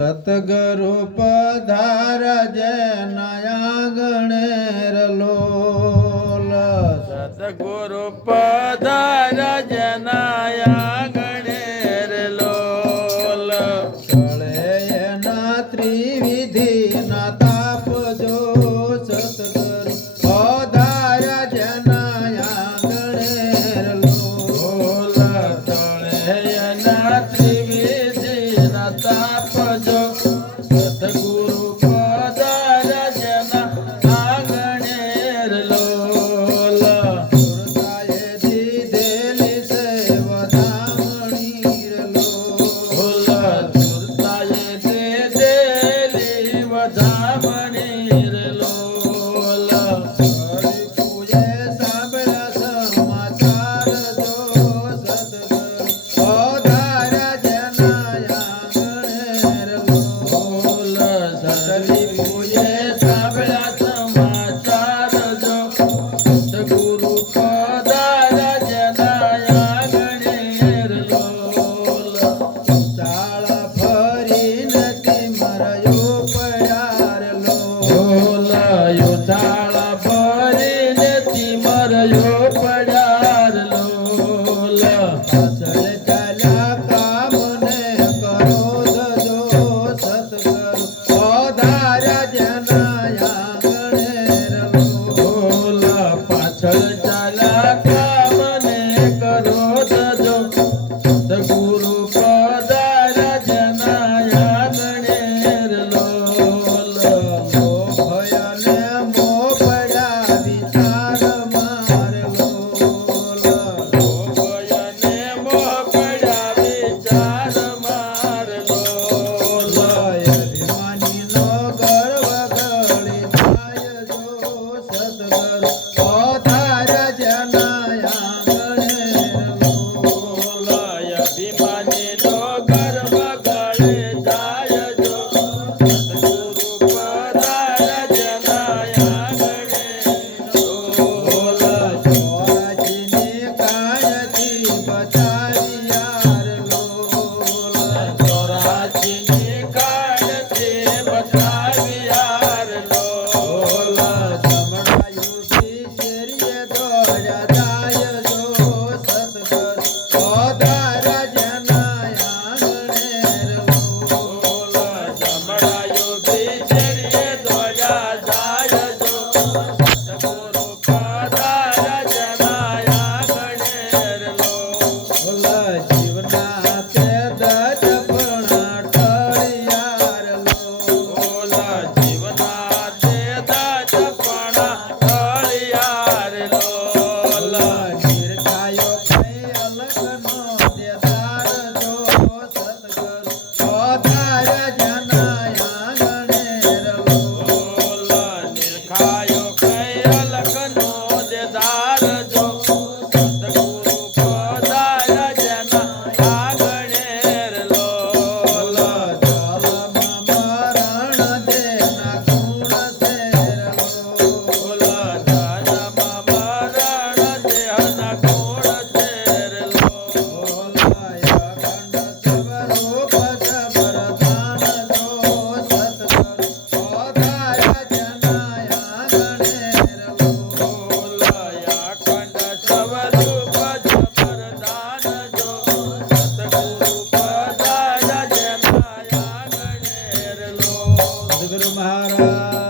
સતગુરુ પધાર જેના ગણેર લોલ સતગુરુ પધાર જેના ગણેર લોલ કળે એના ત્રિવિધિ ના તાપ જો સતગુરુ પધાર જેના ગણેર લોલ તળે એના ત્રિવિધિ ના તાપ જો સતગુરુ પધાર જેના ગણેર લોલ સુરતાએ દીધેલી સેવધામણી લોલ સુરતાએ દીધેલી વધામણી લોલ હરિ પૂજે સાંભળ્યા સમાચાર જો સતગુરુ પધાર જેના ગણેર લોલ સતરી પૂજે સાંભળ્યા સમાચાર જો સતગુરુ પધાર જેના ગણેર લોલ ચાળ ફરીને તિમરયો પડ્યાર લોલ યુધાળા ભરીને તિમરયો પડ્યાર લોલ પાછળ ચાલ્યા કામને ક્રોધ જો સતગુરુ પધાર જેના ગણેર લોલ પાછળ ચાલ્યા કામને ક્રોધ જો સતગુરુ પધાર જેના ગણેર લોલ ભયને મો પડ્યા વિચાર માર લોલ ભયને મોહ પડ્યા વિચાર માર લોલ અભિમાનીનો ગર્વ ગળી જાય જો સતગુરુ પધાર જેના ગણેર લોલ અભિમાનીનો ગર્વ ગળે જાય જો સતગુરુ પધાર જેના ગણેર લોલ ચોરાજીને કાળજી બચાવ્યાર લોલ ચોરાજીની કાળજી બચાવ્યાર લોલ જમણાયુથી શેરીએ દોડ્યા જાય જો સતગુરુ પધાર જેના ગણેર લોલ જમણાયો બિચરીએ દોડ્યા જાય જો સતગુરુ પધાર જેના ગણેર લોલ જીવના તે દચપણા ટળિયાર લોલ જીવના તે દાચપણા ઢળિયાર લોલ નિર્ખાયો કઈ અલગનો દેદાર જો સતગુરુ પધાર જેના ગણેર લોલ નિર્ખાયો કઈ અલખનો દેદાર જો સતગુરુ પધાર જેના ગણેર લોલ જલમાં મરણ દેના ગુણ શેર લોલ ધનમાં મરણ દેહના ગુણ તેર લોલ અખંડ સ્વરૂપ જબરદાન જો સતગુરુ પધાર જેના ગણેર લોલ અખંડ સ્વરૂપ જબરદાન જો સતગુરુ પધાર જેના ગણેર લોલ સદગુરુ મહારાજ